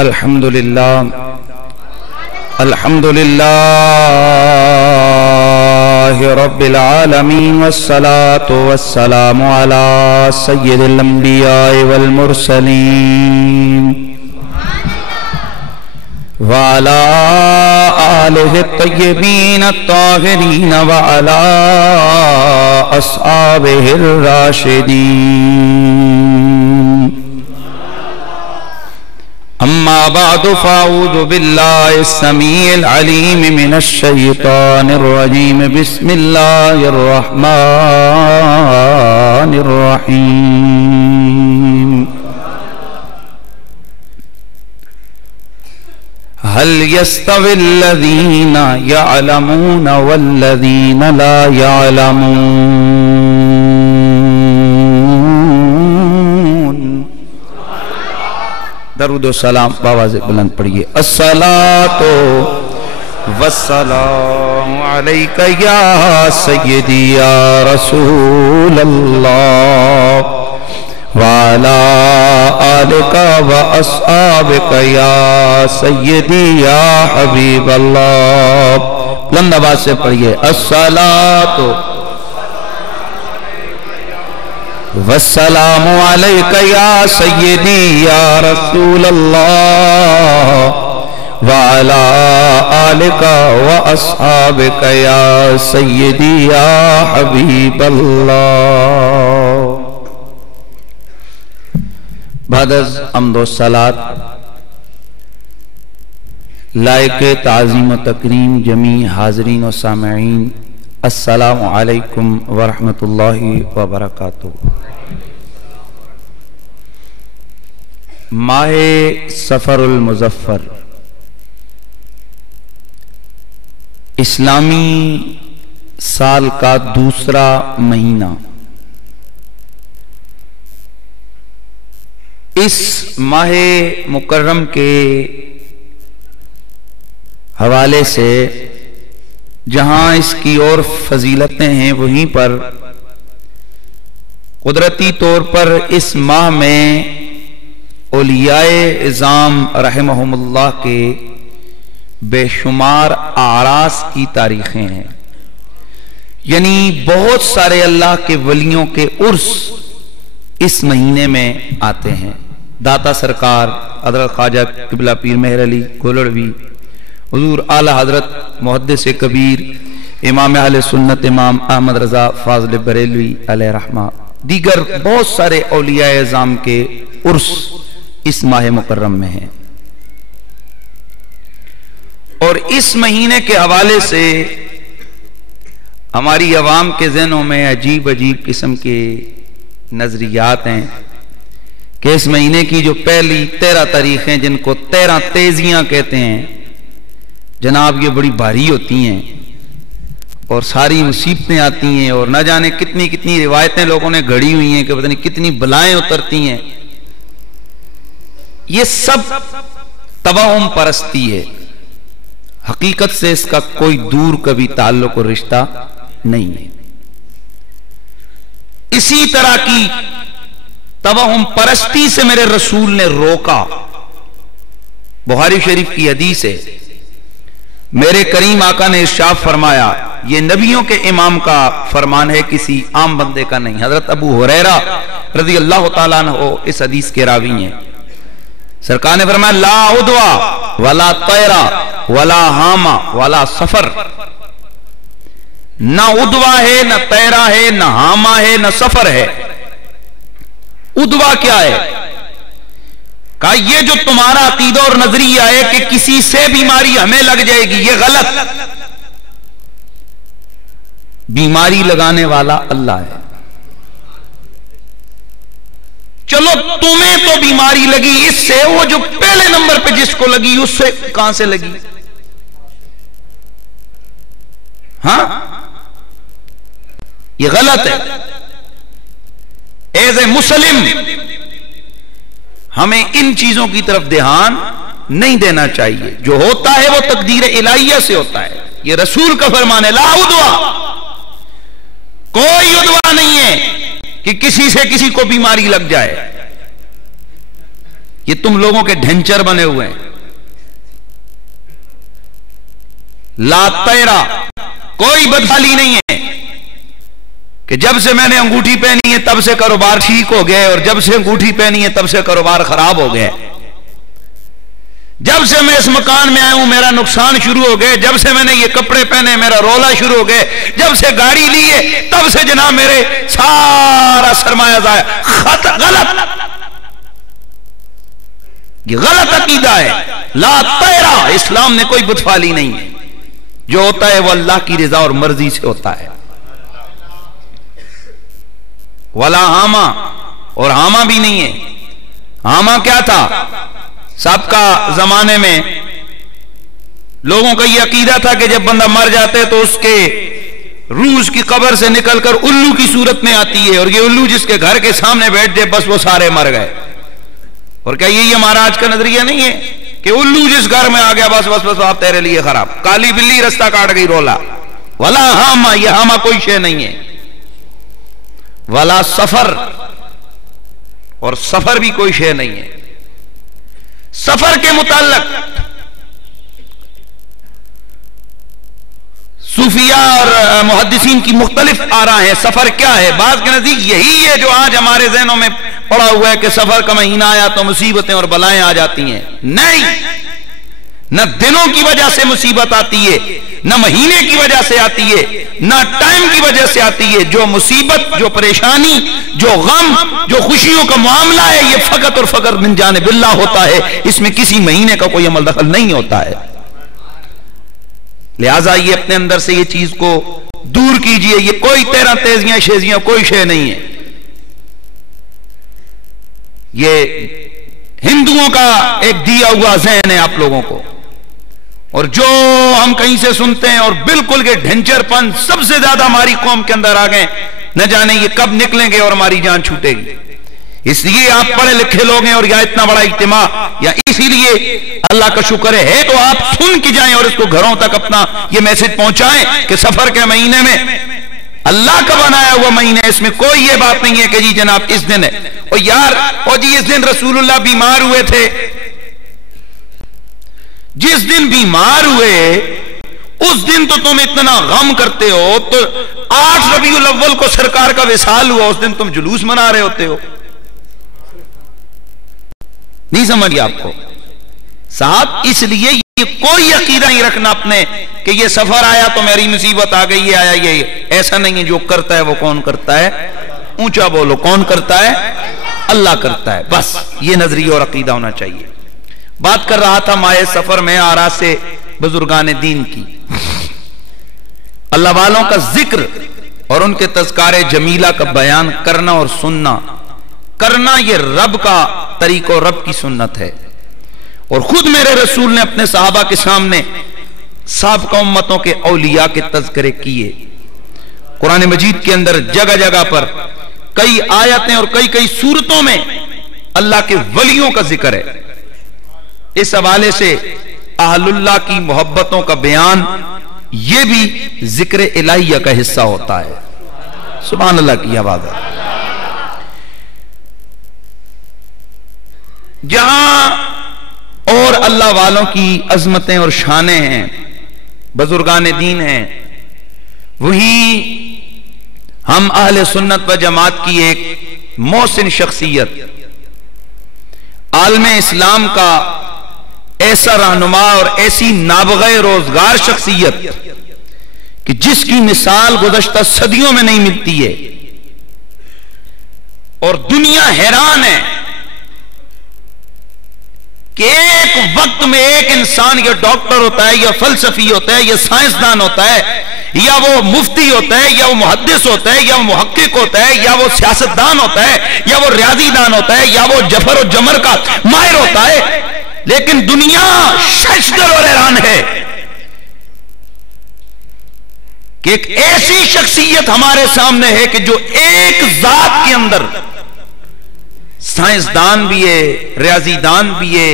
الحمدللہ رب العالمین والصلاة والسلام علی سید الانبیاء والمرسلین وعلى آلہ الطیبین الطاہرین وعلى اصحابہ الراشدین اما بعد فاعوذ باللہ السمیع العلیم من الشیطان الرجیم بسم اللہ الرحمن الرحیم هل يستوي الذين يعلمون والذين لا يعلمون درود و سلام بآواز بلند پڑھیے الصلاة والسلام علیکہ یا سیدی یا رسول اللہ وعلى آلك وأصحابك يا سيدي يا حبيب الله بلند آواز سے پڑھیے الصلاة والسلام عليك يا سيدي يا رسول الله وعلى آلك وأصحابك يا سيدي يا حبيب الله بعد از حمد و صلات لائق تعظیم و تکریم جمیع حاضرین و سامعین السلام علیکم ورحمۃ اللہ وبرکاتہ۔ ماہ سفر المظفر اسلامی سال کا دوسرا مہینہ، اس ماہ مکرم کے حوالے سے جہاں اس کی اور فضیلتیں ہیں وہیں پر قدرتی طور پر اس ماہ میں اولیاء اعظام رحمہم اللہ کے بے شمار اعراس کی تاریخیں ہیں، یعنی بہت سارے اللہ کے ولیوں کے عرس اس مہینے میں آتے ہیں۔ داتا سرکار حضرت خواجہ قبلہ پیر مہر علی گولڑوی، حضور اعلی حضرت محدث کبیر امام اہل سنت امام احمد رضا فاضل بریلوی علیہ رحمہ، دیگر بہت سارے اولیاء اعظام کے عرس اس ماہ مکرم میں ہیں، اور اس مہینے کے حوالے سے ہماری عوام کے ذہنوں میں عجیب عجیب قسم کے نظریات ہیں کہ اس مہینے کی جو پہلی 13 تاریخیں جن کو 13 تیزیاں کہتے ہیں جناب، یہ بڑی بھاری ہوتی ہیں اور ساری مصیبتیں آتی ہیں، اور نہ جانے کتنی کتنی روایتیں لوگوں نے گھڑی ہوئی ہیں کہ پتہ نہیں کتنی بلائیں اترتی ہیں۔ یہ سب توہم پرستی ہے، حقیقت سے اس کا کوئی دور کبھی تعلق اور رشتہ نہیں ہے۔ اسی طرح کی توہم پرستی سے میرے رسول نے روکا۔ بخاری شریف کی حدیث ہے، میرے کریم آقا نے ارشاد فرمایا، یہ نبیوں کے امام کا فرمان ہے، کسی عام بندے کا نہیں۔ حضرت ابو ہریرہ رضی اللہ تعالیٰ عنہ اس حدیث کے راوی ہیں، سرکار نے فرمایا لا عدوہ ولا طیرہ ولا حامہ ولا سفر، نہ عدوہ ہے، نہ طیرہ ہے، نہ حامہ ہے، نہ سفر ہے۔ عدوہ کیا ہے؟ کہا یہ جو تمہارا عقیدہ اور نظریہ ہے کہ کسی سے بیماری ہمیں لگ جائے گی، یہ غلط۔ بیماری لگانے والا اللہ ہے۔ چلو تمہیں تو بیماری لگی اس سے، وہ جو پہلے نمبر پہ جس کو لگی اس سے کہاں سے لگی؟ ہاں یہ غلط ہے۔ ایز اے مسلم ہمیں ان چیزوں کی طرف دھیان نہیں دینا چاہیے، جو ہوتا ہے وہ تقدیر الہیہ سے ہوتا ہے۔ یہ رسول کا فرمان ہے لا عدوہ، کوئی عدوہ نہیں ہے کہ کسی سے کسی کو بیماری لگ جائے۔ یہ تم لوگوں کے ڈھنچر بنے ہوئے ہیں. لا تیرا، کوئی بدحالی نہیں ہے کہ جب سے میں نے انگوٹھی پہنی ہے تب سے کاروبار ٹھیک ہو گئے، اور جب سے انگوٹھی پہنی ہے تب سے کاروبار خراب ہو گئے، جب سے میں اس مکان میں آیا ہوں میرا نقصان شروع ہو گئے، جب سے میں نے یہ کپڑے پہنے میرا رولا شروع ہو گئے، جب سے گاڑی لی ہے تب سے جناب میرے سارا سرمایہ ضائع. غلط، یہ غلط عقیدہ ہے. لا تیرا، اسلام نے کوئی بدفالی نہیں ہے. جو ہوتا ہے وہ اللہ کی رضا اور مرضی سے ہوتا ہے. ولا ہاما، اور ہاما بھی نہیں ہے. ہاما کیا تھا؟ سابقہ زمانے میں لوگوں کا یہ عقیدہ تھا کہ جب بندہ مر جاتے تو اس کے روح اس کی قبر سے نکل کر الو کی صورت میں آتی ہے، اور یہ الو جس کے گھر کے سامنے بیٹھ جائے بس وہ سارے مر گئے. اور کیا یہی ہمارا آج کا نظریہ نہیں ہے کہ الو جس گھر میں آ گیا بس بس بس آپ تیرے لیے خراب، کالی بلی رستہ کاٹ گئی رولا. ولا ہاما، یہ ہاما کوئی شے نہیں ہے. ولا سفر، اور سفر بھی کوئی شے نہیں ہے. سفر کے متعلق صوفیاء اور محدثین کی مختلف آراء ہیں. سفر کیا ہے؟ بعض کے نزدیک یہی ہے جو آج ہمارے ذہنوں میں پڑا ہوا ہے کہ سفر کا مہینہ آیا تو مصیبتیں اور بلائیں آ جاتی ہیں. نہیں، نہ دنوں کی وجہ سے مصیبت آتی ہے، نہ مہینے کی وجہ سے آتی ہے، نہ ٹائم کی وجہ سے آتی ہے. جو مصیبت، جو پریشانی، جو غم، جو خوشیوں کا معاملہ ہے، یہ فقط اور فقط من جانب اللہ ہوتا ہے. اس میں کسی مہینے کا کوئی عمل دخل نہیں ہوتا ہے. لہٰذا یہ اپنے اندر سے یہ چیز کو دور کیجئے. یہ کوئی تیرہ تیزیاں شیزیاں کوئی شے نہیں ہے. یہ ہندوؤں کا ایک دیا ہوا ذہن ہے آپ لوگوں کو، اور جو ہم کہیں سے سنتے ہیں، اور بالکل کے ڈھنچر پن سب سے زیادہ ہماری قوم کے اندر آ گئے. نہ جانے یہ کب نکلیں گے اور ہماری جان چھوٹے گی. اس لیے آپ پڑھے لکھے لوگ ہیں اور یا اتنا بڑا اجتماع، یا اسی لیے اللہ کا شکر ہے تو آپ سن کے جائیں اور اس کو گھروں تک اپنا یہ میسج پہنچائیں کہ سفر کے مہینے میں اللہ کا بنایا ہوا مہینہ، اس میں کوئی یہ بات نہیں ہے کہ جی جناب اس دن ہے اور یار جی اس دن رسول اللہ بیمار ہوئے تھے. جس دن بیمار ہوئے اس دن تو تم اتنا غم کرتے ہو، تو 8 ربیع الاول کو سرکار کا وصال ہوا اس دن تم جلوس منا رہے ہوتے ہو. نہیں سمجھ گیا آپ کو صاحب؟ اس لیے یہ کوئی عقیدہ نہیں رکھنا اپنے کہ یہ سفر آیا تو میری مصیبت آ گئی، آیا یہ ایسا نہیں ہے. جو کرتا ہے وہ کون کرتا ہے؟ اونچا بولو، کون کرتا ہے؟ اللہ کرتا ہے. بس یہ نظریہ اور عقیدہ ہونا چاہیے. بات کر رہا تھا مائے سفر میں آراء سے بزرگان دین کی، اللہ والوں کا ذکر اور ان کے تذکار جمیلہ کا بیان کرنا اور سننا کرنا، یہ رب کا طریقہ اور رب کی سنت ہے. اور خود میرے رسول نے اپنے صحابہ کے سامنے سابقہ امتوں کے اولیاء کے تذکرے کیے. قرآن مجید کے اندر جگہ جگہ پر کئی آیتیں اور کئی سورتوں میں اللہ کے ولیوں کا ذکر ہے. اس حوالے سے اہل اللہ کی محبتوں کا بیان یہ بھی ذکر الہیہ کا حصہ ہوتا ہے. سبحان اللہ کی آواز ہے. جہاں اور اللہ والوں کی عظمتیں اور شانیں ہیں، بزرگان دین ہیں، وہی ہم اہل سنت و جماعت کی ایک محسن شخصیت، عالم اسلام کا ایسا رہنما اور ایسی نابغہ روزگار شخصیت کہ جس کی مثال گزشتہ صدیوں میں نہیں ملتی ہے، اور دنیا حیران ہے کہ ایک وقت میں ایک انسان یا ڈاکٹر ہوتا ہے یا فلسفی ہوتا ہے یا سائنسدان ہوتا ہے یا وہ مفتی ہوتا ہے یا وہ محدث ہوتا ہے یا وہ محقق ہوتا ہے یا وہ سیاستدان ہوتا ہے یا وہ ریاضی دان ہوتا ہے یا وہ جفر و جمر کا ماہر ہوتا ہے، لیکن دنیا ششدر اور حیران ہے کہ ایک ایسی شخصیت ہمارے سامنے ہے کہ جو ایک ذات کے اندر سائنسدان بھی ہے، ریاضی دان بھی ہے،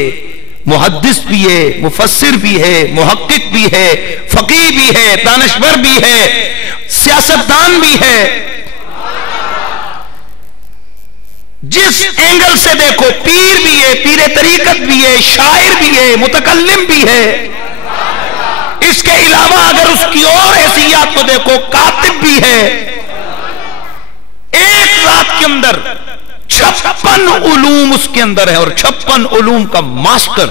محدث بھی ہے، مفسر بھی ہے، محقق بھی ہے، فقیہ بھی ہے، دانشور بھی ہے، سیاستدان بھی ہے. جس اینگل سے دیکھو، پیر بھی ہے، پیر طریقت بھی ہے، شاعر بھی ہے، متکلم بھی ہے. اس کے علاوہ اگر اس کی اور حیثیات کو دیکھو، کاتب بھی ہے. ایک رات کے اندر 56 علوم اس کے اندر ہے، اور 56 علوم کا ماسٹر.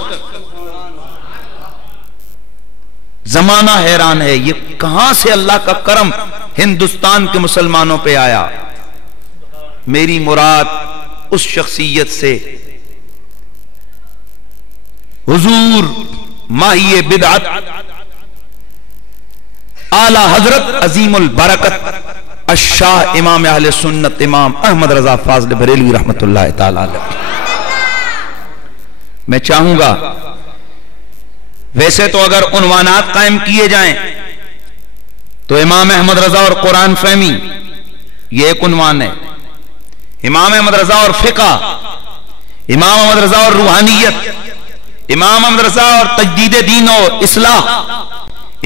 زمانہ حیران ہے یہ کہاں سے اللہ کا کرم ہندوستان کے مسلمانوں پہ آیا. میری مراد اس شخصیت سے حضور ماہی بدعت اعلی حضرت عظیم البرکت الشاہ امام اہل سنت امام احمد رضا فاضل بریلوی رحمت اللہ تعالی علیہ. میں چاہوں گا ویسے تو اگر عنوانات قائم کیے جائیں تو امام احمد رضا اور قرآن فہمی یہ ایک عنوان ہے، امام احمد رضا اور فقہ، امام احمد رضا اور روحانیت، امام احمد رضا اور تجدید دین اور اصلاح،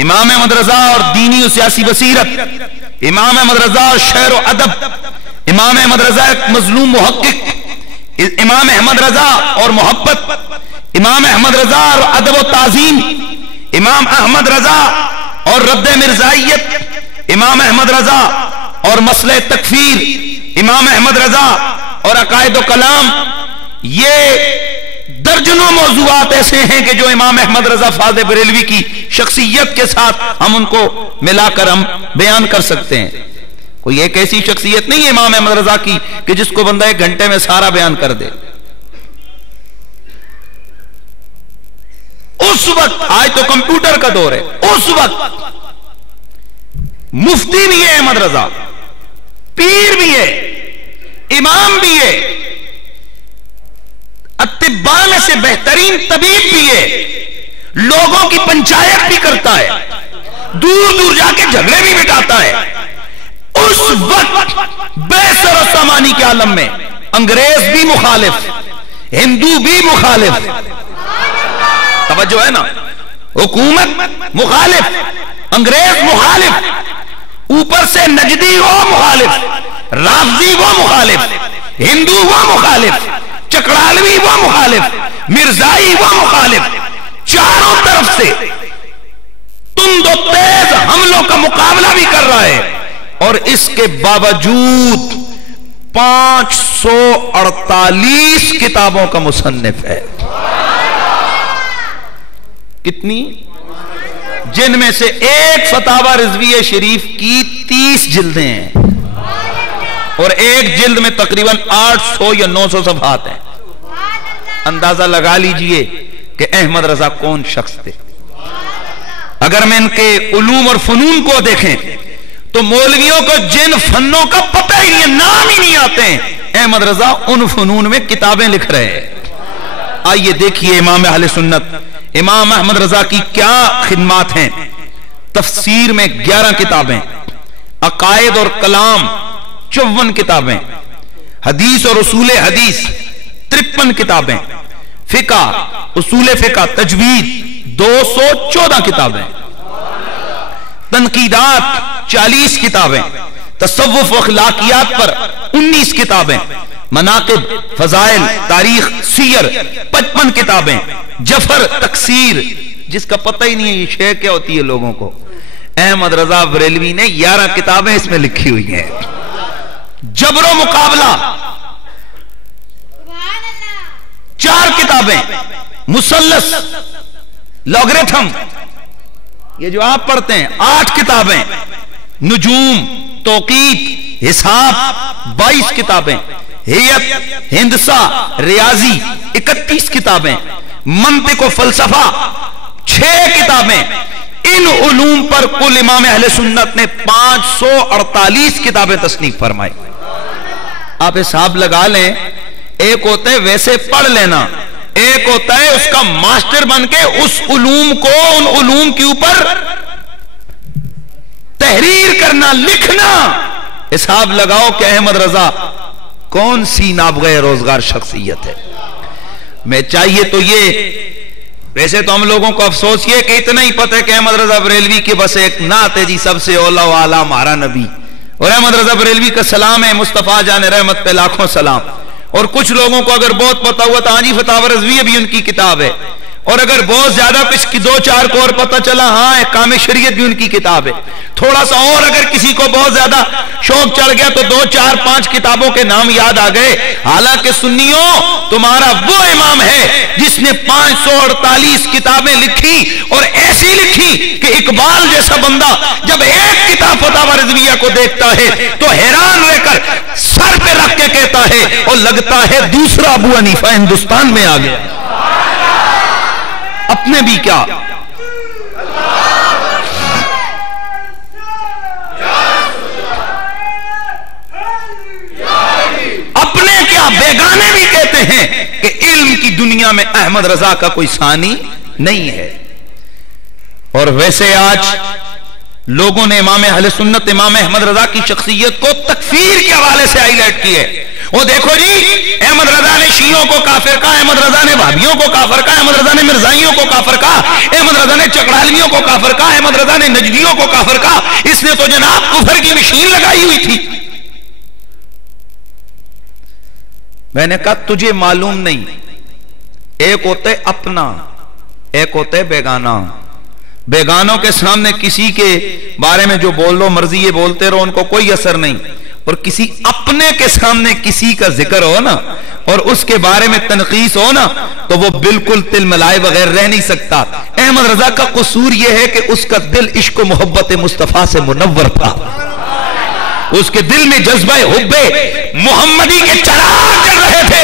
امام احمد رضا اور دینی و سیاسی بصیرت، امام احمد رضا اور شعر و ادب، امام احمد رضا ایک مظلوم محقق، امام احمد رضا اور محبت، امام احمد رضا اور ادب و تعظیم، امام احمد رضا اور رد مرزائیت، امام احمد رضا اور مسئلہ تکفیر، امام احمد رضا اور عقائد و کلام. یہ درجنوں موضوعات ایسے ہیں کہ جو امام احمد رضا فاضل بریلوی کی شخصیت کے ساتھ ہم ان کو ملا کر ہم بیان کر سکتے ہیں. کوئی ایک ایسی شخصیت نہیں ہے امام احمد رضا کی کہ جس کو بندہ 1 گھنٹے میں سارا بیان کر دے. اس وقت، آج تو کمپیوٹر کا دور ہے، اس وقت مفتی بھی ہے احمد رضا، پیر بھی ہے، امام بھی ہے، اطباء میں سے بہترین طبیب بھی ہے، لوگوں کی پنچایت بھی کرتا ہے، دور دور جا کے جھگڑے بھی مٹاتا ہے. اس وقت بے سر و سامانی کے عالم میں انگریز بھی مخالف، ہندو بھی مخالف، توجہ ہے نا، حکومت مخالف، انگریز مخالف، اوپر سے نجدی وہ مخالف، رافضی وہ مخالف، ہندو وہ مخالف، چکڑالوی وہ مخالف، مرزائی وہ مخالف. چاروں طرف سے تند و تیز حملوں کا مقابلہ بھی کر رہا ہے، اور اس کے باوجود 548 کتابوں کا مصنف ہے. کتنی؟ جن میں سے ایک فتاوی رضویہ شریف کی 30 جلدیں ہیں، اور ایک جلد میں تقریباً 800 یا 900 صفحات ہیں. اندازہ لگا لیجئے کہ احمد رضا کون شخص تھے. اگر میں ان کے علوم اور فنون کو دیکھیں تو مولویوں کو جن فنوں کا پتہ ہی نہیں، نام ہی نہیں آتے ہیں، احمد رضا ان فنون میں کتابیں لکھ رہے ہیں. آئیے دیکھیے امام اہل سنت امام احمد رضا کی کیا خدمات ہیں. تفسیر میں 11 کتابیں، عقائد اور کلام 54 کتابیں، حدیث اور اصول حدیث 53 کتابیں، فقہ، اصول فقہ، تجوید 214 کتابیں، تنقیدات 40 کتابیں، تصوف و اخلاقیات پر 19 کتابیں، مناقب، فضائل، تاریخ، سیر 55 کتابیں، جفر، تکسیر، جس کا پتہ ہی نہیں ہے یہ شے کیا ہوتی ہے لوگوں کو. احمد رضا بریلوی نے 11 کتابیں اس میں لکھی ہوئی ہیں. جبر و مقابلہ 4 کتابیں، مثلث، لاگریتھم، یہ جو آپ پڑھتے ہیں 8 کتابیں، نجوم، توقیت، حساب 22 کتابیں، ہیئت، ہندسہ، ریاضی 31 کتابیں، منطق و فلسفہ 6 کتابیں. ان علوم پر کل امام اہل سنت نے 548 کتابیں تصنیف فرمائی. آپ حساب لگا لیں، ایک ہوتا ہے ویسے پڑھ لینا، ایک ہوتا ہے اس کا ماسٹر بن کے اس علوم کو ان علوم کے اوپر تحریر کرنا، لکھنا. حساب لگاؤ کہ احمد رضا کون سی نابغہ روزگار شخصیت ہے. میں چاہیے تو یہ، ویسے تو ہم لوگوں کو افسوس یہ کہ اتنا ہی پتہ ہے کہ احمد رضا بریلوی کے بس ایک نعت ہے جی، سب سے اولا و اعلیٰ ہمارا نبی، اور احمد رضا بریلوی کا سلام ہے مصطفیٰ جان رحمت پہ لاکھوں سلام. اور کچھ لوگوں کو اگر بہت پتا ہوا تو ہاں جی فتاوی رضویہ بھی ان کی کتاب ہے، اور اگر بہت زیادہ کچھ کی 2-4 کو اور پتا چلا ہاں احکام شریعت بھی ان کی کتاب ہے، تھوڑا سا اور اگر کسی کو بہت زیادہ شوق چڑھ گیا تو 2-4-5 کتابوں کے نام یاد آ گئے۔ حالانکہ سنیوں تمہارا وہ امام ہے جس نے 548 کتابیں لکھی، اور ایسی لکھی کہ اقبال جیسا بندہ جب ایک کتاب فتاوی رضویہ کو دیکھتا ہے تو حیران رہ کر سر پہ رکھ کے کہتا ہے اور لگتا ہے دوسرا ابو حنیفہ ہندوستان میں آ گیا۔ اپنے بھی کیا اپنے کیا بیگانے بھی کہتے ہیں کہ علم کی دنیا میں احمد رضا کا کوئی ثانی نہیں ہے۔ اور ویسے آج لوگوں نے امام اہل سنت امام احمد رضا کی شخصیت کو تکفیر کے حوالے سے ہائی لائٹ کی ہے۔ وہ دیکھو جی احمد رضا نے شیعوں کو کافر کہا، احمد رضا نے بھابیوں کو کافر کہا، احمد رضا نے مرزائیوں کو کافر کہا، احمد رضا نے چکڑالویوں کو کافر کہا، احمد رضا نے نجدیوں کو کافر کہا۔ اس نے تو جناب کفر کی مشین لگائی ہوئی تھی۔ میں نے کہا تجھے معلوم نہیں، ایک ہوتا ہے اپنا، ایک ہوتا ہے بیگانہ۔ بیگانوں کے سامنے کسی کے بارے میں جو بول لو مرضی یہ بولتے رہو، ان کو کوئی اثر نہیں، اور کسی اپنے کے سامنے کسی کا ذکر ہو نا اور اس کے بارے میں تنقیص ہو نا تو وہ بالکل تل ملائے بغیر رہ نہیں سکتا۔ احمد رضا کا قصور یہ ہے کہ اس کا دل عشق و محبت مصطفیٰ سے منور تھا، اس کے دل میں جذبہ حب محمدی کے چراغ جل رہے تھے۔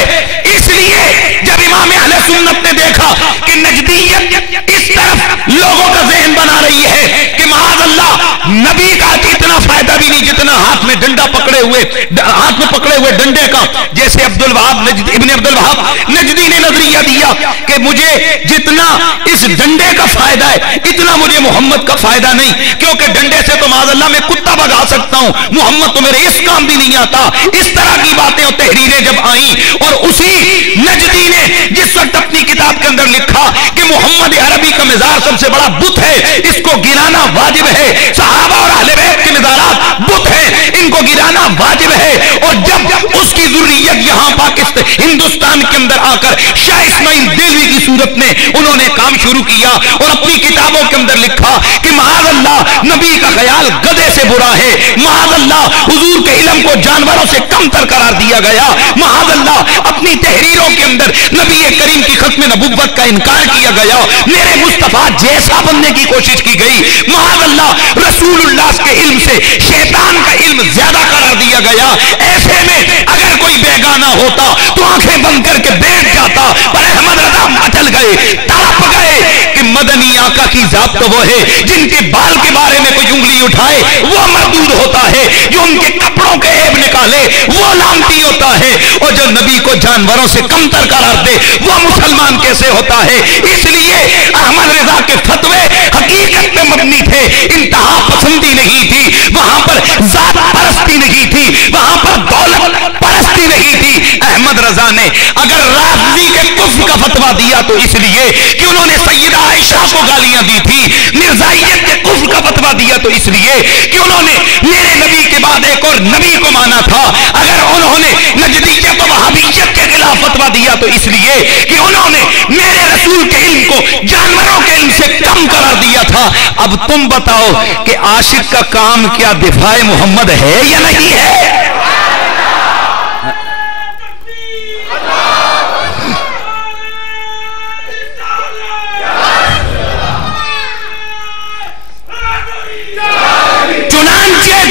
اس لیے جب امام اہل سنت نے دیکھا کہ نجدیت اس طرف لوگوں کا ذہن بنا رہی ہے کہ معاذ اللہ نبی کا اتنا فائدہ بھی نہیں جتنا ہاتھ میں ڈنڈا پکڑے ہوئے ڈنڈے کا، جیسے ابن عبد الوہاب نجدی نے نظریہ دیا کہ مجھے جتنا اس ڈنڈے کا فائدہ ہے اتنا مجھے محمد کا فائدہ نہیں، کیونکہ ڈنڈے سے تو معاذ اللہ میں کتا بھگا سکتا ہوں، محمد تو میرے اس کام بھی نہیں آتا۔ اس طرح کی باتیں اور تحریریں جب آئیں، اور اسی نجدی نے جس وقت اپنی کتاب کے اندر لکھا کہ محمد عربی کا مزار سب سے بڑا بت ہے، اس کو گرانا واجب ہے، صحابہ اور اہل بیت کے مزارات بت ہیں، ان کو گرانا واجب ہے، اور جب اس کی ذریت یہاں پاکستان ہندوستان کے اندر آ کر شاہ اسماعیل دیلوی کی صورت میں انہوں نے کام شروع کیا اور اپنی کتابوں کے اندر لکھا کہ معاذ اللہ نبی کا خیال گدھے سے برا ہے، معاذ اللہ حضور کے علم کو جانوروں سے کم تر قرار دیا گیا، معاذ اللہ اپنی تحریروں کے اندر نبی کریم کی ختم نبوت کا انکار کیا گیا، میرے مصطفیٰ جیسا بننے کی کوشش کی گئی، معاذ اللہ رسول اللہ کے علم سے شیطان کا علم زیادہ قرار دیا گیا۔ ایسے میں اگر کوئی بیگانہ ہوتا تو آنکھیں بند کر کے بیٹھ جاتا، پر احمد رضا مچل گئے، تڑپ گئے کہ مدنی آقا کی ذات تو وہ ہے جن کے بال کے بارے میں کوئی انگلی اٹھائے وہ مردود ہوتا ہے، جو ان کے کپڑوں کے عیب نکالے وہ لعنتی ہوتا ہے، اور جو نبی کو جانوروں سے کم تر قرار دے وہ مسلمان کیسے ہوتا ہے۔ اس لیے احمد رضا کے فتوے حقیقت پہ مبنی تھے، انتہا پسندی نہیں تھی، وہاں پر ذات پرستی نہیں تھی، وہاں پر دولت پرستی نہیں تھی۔ احمد رضا نے اگر رافضی کے کفر کا فتویٰ دیا تو اس لیے کہ انہوں نے سیدہ عائشہ کو گالیاں دی تھی، مرزائیت کے کفر کا فتویٰ دیا تو اس لیے کہ انہوں نے میرے نبی کے بعد ایک اور نبی کو مانا تھا، اگر انہوں نے نجدیت و وہابیت کے خلاف فتویٰ دیا تو اس لیے کہ انہوں نے میرے رسول کے علم کو جانوروں کے علم سے کم قرار دیا تھا۔ اب تم بتاؤ کہ عاشق کا کام کیا دفاع محمد ہے یا نہیں ہے؟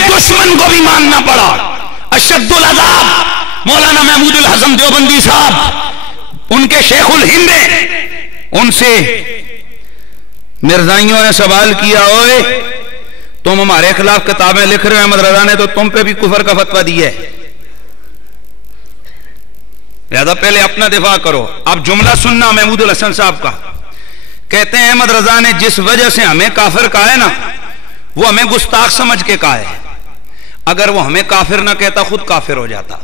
دشمن کو بھی ماننا پڑا۔ اشد العذاب مولانا محمود الحسن دیوبندی صاحب ان کے شیخ الہند ہیں، ان سے مرزائیوں نے سوال کیا، اوئے تم ہمارے خلاف کتابیں لکھ رہے ہو، احمد رضا نے تو تم پہ بھی کفر کا فتویٰ دیا ہے، لہذا پہلے اپنا دفاع کرو۔ اب جملہ سننا محمود الحسن صاحب کا، کہتے ہیں احمد رضا نے جس وجہ سے ہمیں کافر کہا ہے نا وہ ہمیں گستاخ سمجھ کے کہا ہے، اگر وہ ہمیں کافر نہ کہتا خود کافر ہو جاتا۔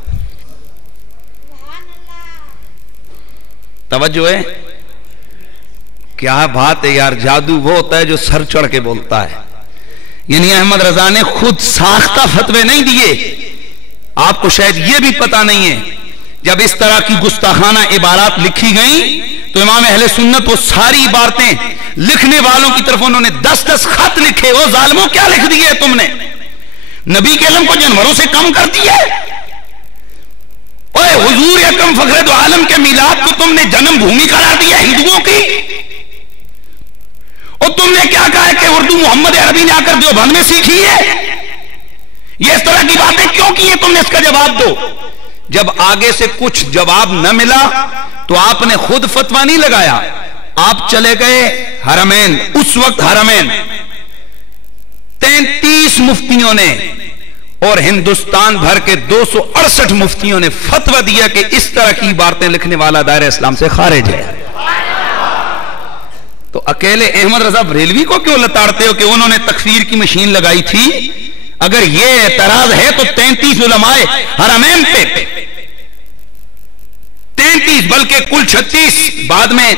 توجہ ہے، کیا بات ہے یار، جادو وہ ہوتا ہے جو سر چڑھ کے بولتا ہے۔ یعنی احمد رضا نے خود ساختہ فتوے نہیں دیے۔ آپ کو شاید یہ بھی پتا نہیں ہے جب اس طرح کی گستاخانہ عبارات لکھی گئیں تو امام اہل سنت وہ ساری عبارتیں لکھنے والوں کی طرف انہوں نے 10 خط لکھے. وہ ظالموں کیا لکھ دیے تم نے؟ نبی کے علم کو جانوروں سے کم کر دیا ہے. اوے حضور اکرم فخر دو عالم کے میلاد کو تم نے جنم بھومی قرار دیا ہندوؤں کی. اور تم نے کیا کہا ہے کہ اردو محمد عربی نے آ کر دیوبند میں سیکھی ہے. یہ اس طرح کی باتیں کیوں کی ہیں؟ تم نے اس کا جواب دو. جب آگے سے کچھ جواب نہ ملا تو آپ نے خود فتویٰ نہیں لگایا, آپ چلے گئے حرمین. اس وقت حرمین 33 مفتیوں نے اور ہندوستان بھر کے 268 مفتیوں نے فتویٰ دیا کہ اس طرح کی باتیں لکھنے والا دائرہ اسلام سے خارج ہے. تو اکیلے احمد رضا بریلوی کو کیوں لتاڑتے ہو کہ انہوں نے تکفیر کی مشین لگائی تھی؟ اگر یہ اعتراض ہے تو 33 علماء حرمین پہ 33 بلکہ کل 36 بعد میں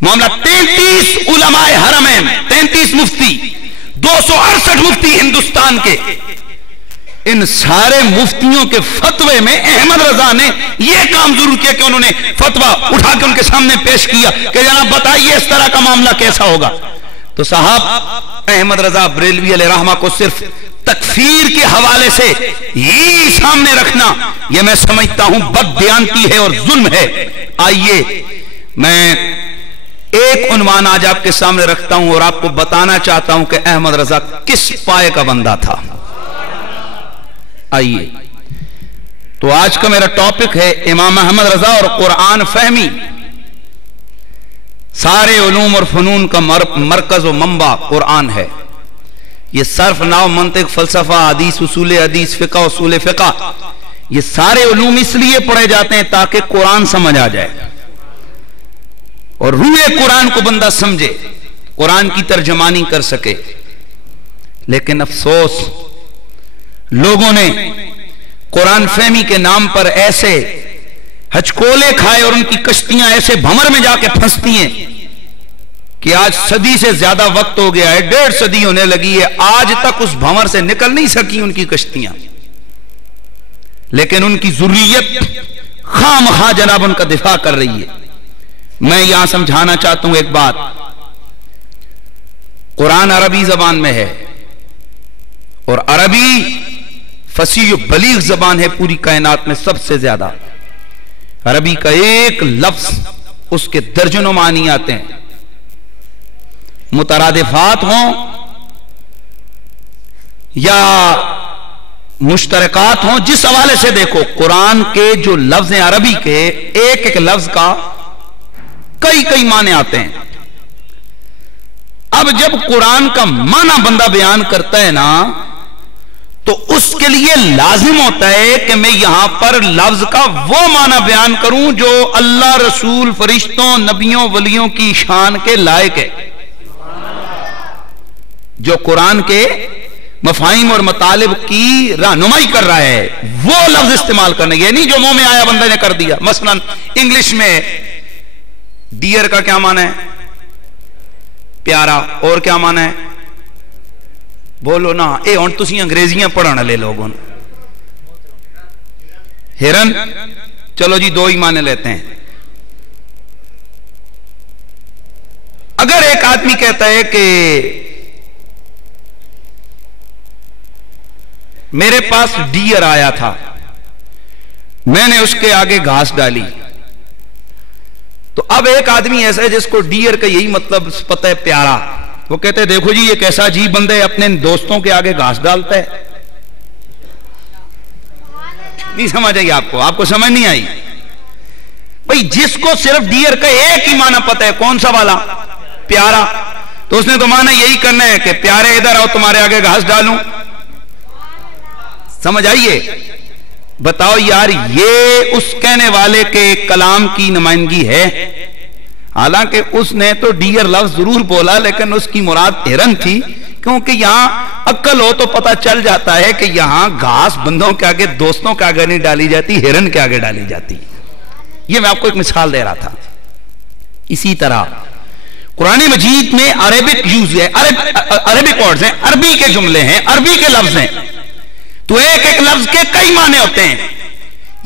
معاملہ 33 علماء حرمین 33 مفتی 268 مفتی ہندوستان کے, ان سارے مفتیوں کے فتوے میں احمد رضا نے یہ کام ضرور کیا کہ انہوں نے فتویٰ اٹھا کے ان کے سامنے پیش کیا کہ جناب بتائیے اس طرح کا معاملہ کیسا ہوگا. تو صاحب احمد رضا بریلوی علیہ رحمہ کو صرف تکفیر کے حوالے سے ہی سامنے رکھنا یہ میں سمجھتا ہوں بددیانتی ہے اور ظلم ہے. آئیے میں ایک عنوان آج آپ کے سامنے رکھتا ہوں اور آپ کو بتانا چاہتا ہوں کہ احمد رضا کس پائے کا بندہ تھا. آئیے تو آج کا میرا ٹاپک ہے امام احمد رضا اور قرآن فہمی. سارے علوم اور فنون کا مرکز و منبع قرآن ہے. یہ صرف نحو منطق فلسفہ حدیث اصول حدیث فقہ اصول فقہ یہ سارے علوم اس لیے پڑھے جاتے ہیں تاکہ قرآن سمجھ آ جائے اور روح قرآن کو بندہ سمجھے, قرآن کی ترجمانی کر سکے. لیکن افسوس لوگوں نے قرآن فہمی کے نام پر ایسے ہچکولے کھائے اور ان کی کشتیاں ایسے بھمر میں جا کے پھنستی ہیں کہ آج صدی سے زیادہ وقت ہو گیا ہے, 1.5 صدی ہونے لگی ہے, آج تک اس بھمر سے نکل نہیں سکی ان کی کشتیاں. لیکن ان کی ذریت خام خواہ جناب ان کا دفاع کر رہی ہے. میں یہاں سمجھانا چاہتا ہوں ایک بات, قرآن عربی زبان میں ہے اور عربی فصیح و بلیغ زبان ہے پوری کائنات میں سب سے زیادہ. عربی کا ایک لفظ اس کے درجنوں معنی آتے ہیں, مترادفات ہوں یا مشترکات ہوں, جس حوالے سے دیکھو قرآن کے جو لفظ ہیں عربی کے ایک ایک لفظ کا کئی معنی آتے ہیں. اب جب قرآن کا معنی بندہ بیان کرتا ہے نا تو اس کے لیے لازم ہوتا ہے کہ میں یہاں پر لفظ کا وہ معنی بیان کروں جو اللہ رسول فرشتوں نبیوں ولیوں کی شان کے لائق ہے, جو قرآن کے مفاہیم اور مطالب کی رہنمائی کر رہا ہے وہ لفظ استعمال کرنا. یہ نہیں جو منہ میں آیا بندے نے کر دیا. مثلا انگلش میں ڈیئر کا کیا معنی ہے؟ پیارا. اور کیا معنی ہے؟ بولو نا اے ہن تسی انگریزیاں پڑھن والے لوگوں. ہرن, چلو جی 2 ہی معنی لیتے ہیں. اگر ایک آدمی کہتا ہے کہ میرے پاس ڈیئر آیا تھا, میں نے اس کے آگے گھاس ڈالی, تو اب ایک آدمی ایسا ہے جس کو ڈیئر کا یہی مطلب پتہ ہے پیارا, وہ کہتے ہیں دیکھو جی یہ کیسا عجیب بندہ ہے اپنے دوستوں کے آگے گھاس ڈالتا ہے. نہیں سمجھ آئی آپ کو سمجھ نہیں آئی بھئی. جس کو صرف ڈیئر کا ایک ہی معنی پتہ ہے, کون سا والا؟ پیارا, تو اس نے تو معنی یہی کرنا ہے کہ پیارے ادھر آؤ تمہارے آگے گھاس ڈالوں. سمجھ آئیے؟ بتاؤ یار یہ اس کہنے والے کے کلام کی نمائندگی ہے؟ حالانکہ اس نے تو ڈیئر لفظ ضرور بولا لیکن اس کی مراد ہرن تھی, کیونکہ یہاں عقل ہو تو پتہ چل جاتا ہے کہ یہاں گھاس بندوں کے آگے دوستوں کے آگے نہیں ڈالی جاتی, ہرن کے آگے ڈالی جاتی. یہ میں آپ کو ایک مثال دے رہا تھا. اسی طرح قرآن مجید میں عربک یوز ہے, عربک ورڈز ہیں, عربی کے جملے ہیں, عربی کے لفظ ہیں, تو ایک ایک لفظ کے کئی معنی ہوتے ہیں.